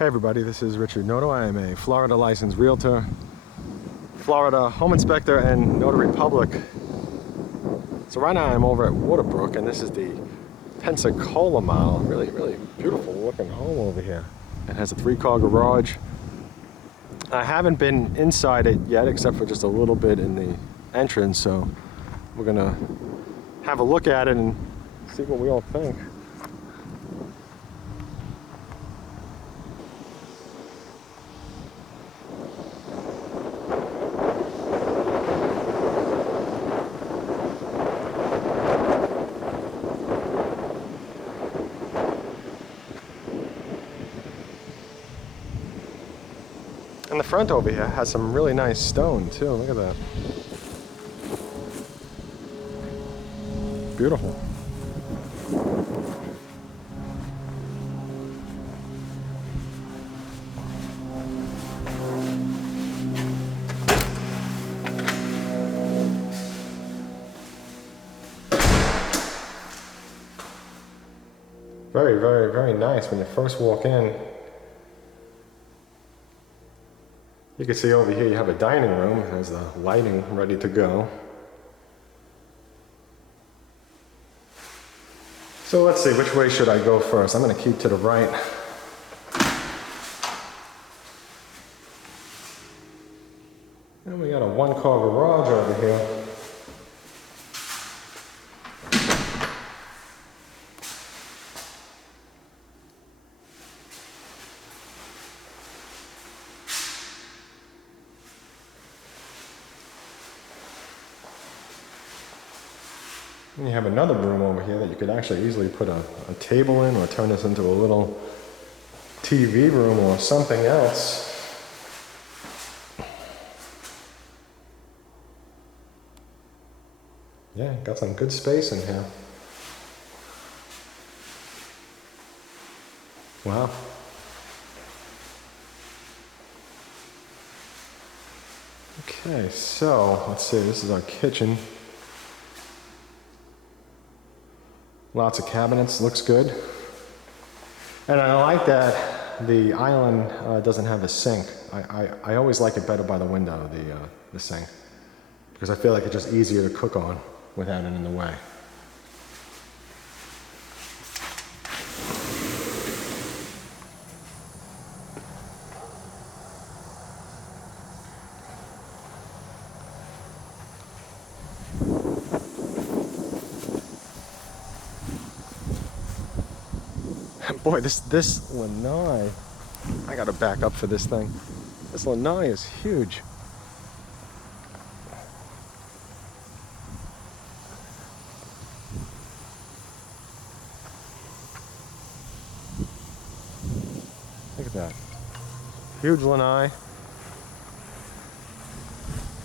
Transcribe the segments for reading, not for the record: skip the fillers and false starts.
Hey everybody, this is Richard Noto. I am a Florida licensed realtor, Florida home inspector, and notary public. So right now I'm over at Waterbooke, and this is the Pensacola mall. Really beautiful looking home over here. It has a 3-car garage. I haven't been inside it yet, except for just a little bit in the entrance, so we're gonna have a look at it and see what we all think. And the front over here has some really nice stone too. Look at that. Beautiful. Very nice when you first walk in. You can see over here you have a dining room. There's the lighting ready to go. So let's see, which way should I go first? I'm going to keep to the right. And we got a 1-car garage over here. And you have another room over here that you could actually easily put a table in, or turn this into a little TV room or something else. Yeah, got some good space in here. Wow. Okay, so let's see, this is our kitchen. Lots of cabinets, looks good. And I like that the island doesn't have a sink. I always like it better by the window, the sink, because I feel like it's just easier to cook on without it in the way. Boy, this Lanai, I gotta back up for this thing. This Lanai is huge. Look at that. Huge Lanai.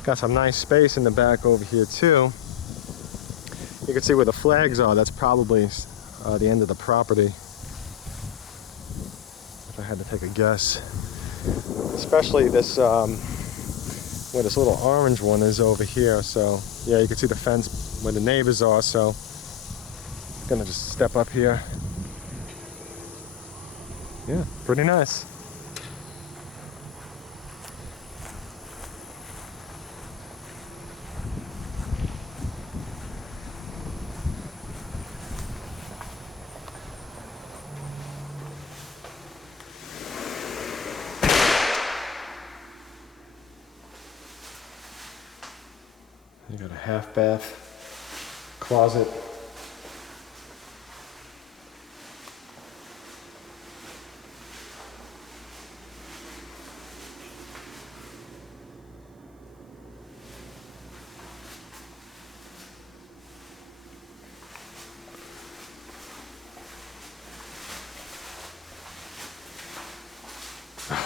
Got some nice space in the back over here too. You can see where the flags are. That's probably the end of the property. If I had to take a guess. Especially this, where this little orange one is over here. So yeah, you can see the fence where the neighbors are. So I'm gonna just step up here. Yeah, pretty nice. You got a half bath, closet.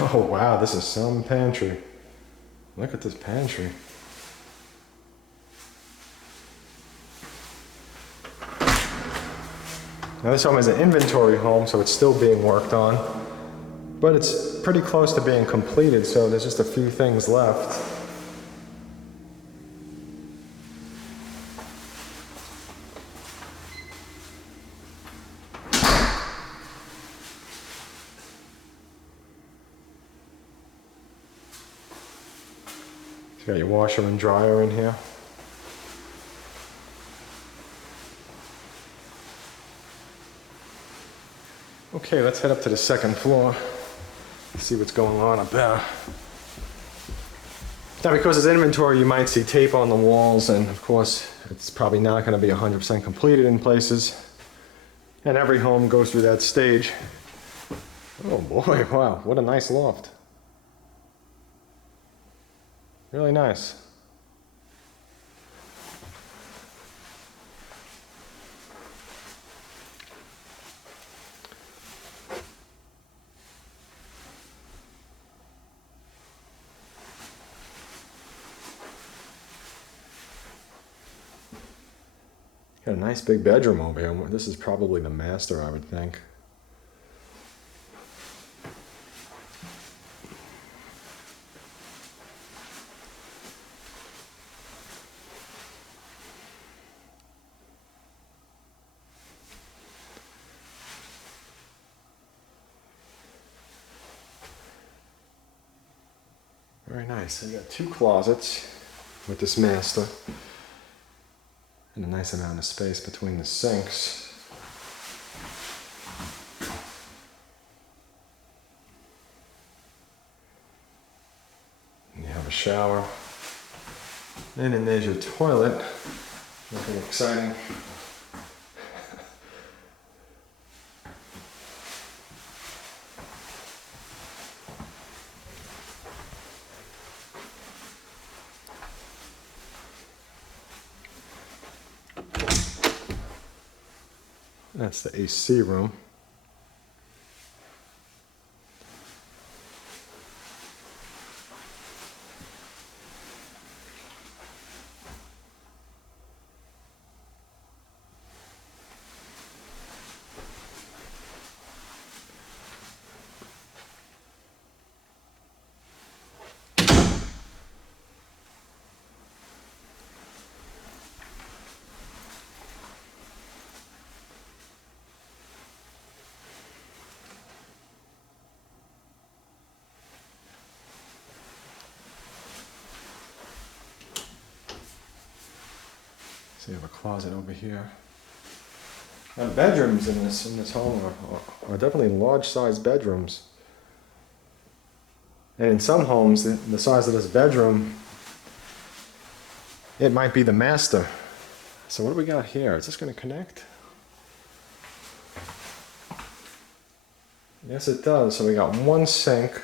Oh wow, this is some pantry. Look at this pantry. Now this home is an inventory home, so it's still being worked on, but it's pretty close to being completed, so there's just a few things left. Got your washer and dryer in here. Okay, let's head up to the second floor. See what's going on up there. Now, because it's inventory, you might see tape on the walls, and of course, it's probably not going to be 100% completed in places. And every home goes through that stage. Oh boy, wow, what a nice loft. Really nice. Got a nice big bedroom over here. This is probably the master, I would think. Very nice. So you got two closets with this master. And a nice amount of space between the sinks. And you have a shower. And then there's your toilet. Nothing exciting. That's the AC room. So you have a closet over here. Now the bedrooms in this home are definitely large-sized bedrooms. And in some homes, the size of this bedroom, it might be the master. So what do we got here? Is this going to connect? Yes, it does. So we got one sink,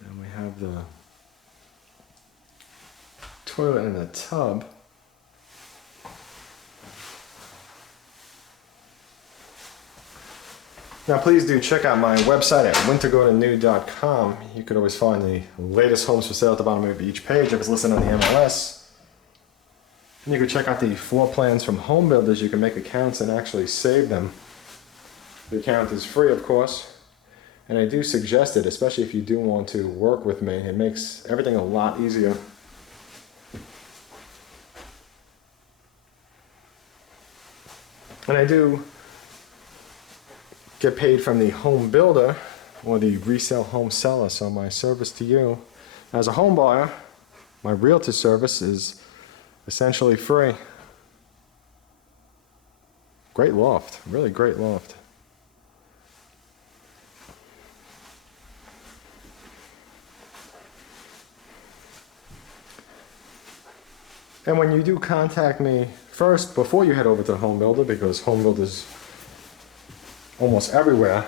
and we have the toilet and the tub. Now please do check out my website at wintergotonew.com. You could always find the latest homes for sale at the bottom of each page if it's listed on the MLS. And you can check out the floor plans from home builders. You can make accounts and actually save them. The account is free, of course. And I do suggest it, especially if you do want to work with me. It makes everything a lot easier. And I do get paid from the home builder or the resale home seller, so my service to you as a home buyer, my realtor service is essentially free. Great loft, really great loft. And when you do contact me first, before you head over to the home builder, because home builders almost everywhere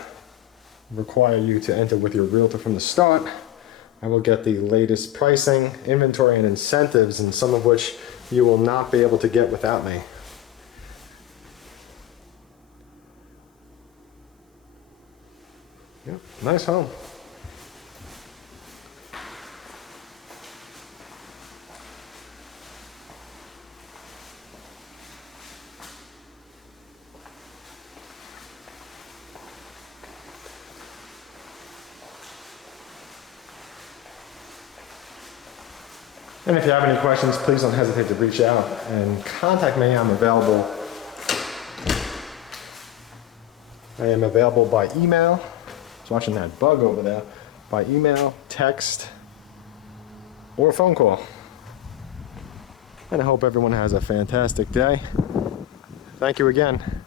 require you to enter with your realtor from the start, I will get the latest pricing, inventory, and incentives, and some of which you will not be able to get without me. Yep, nice home. And if you have any questions, please don't hesitate to reach out and contact me. I'm available. I am available by email. I was watching that bug over there. By email, text, or a phone call. And I hope everyone has a fantastic day. Thank you again.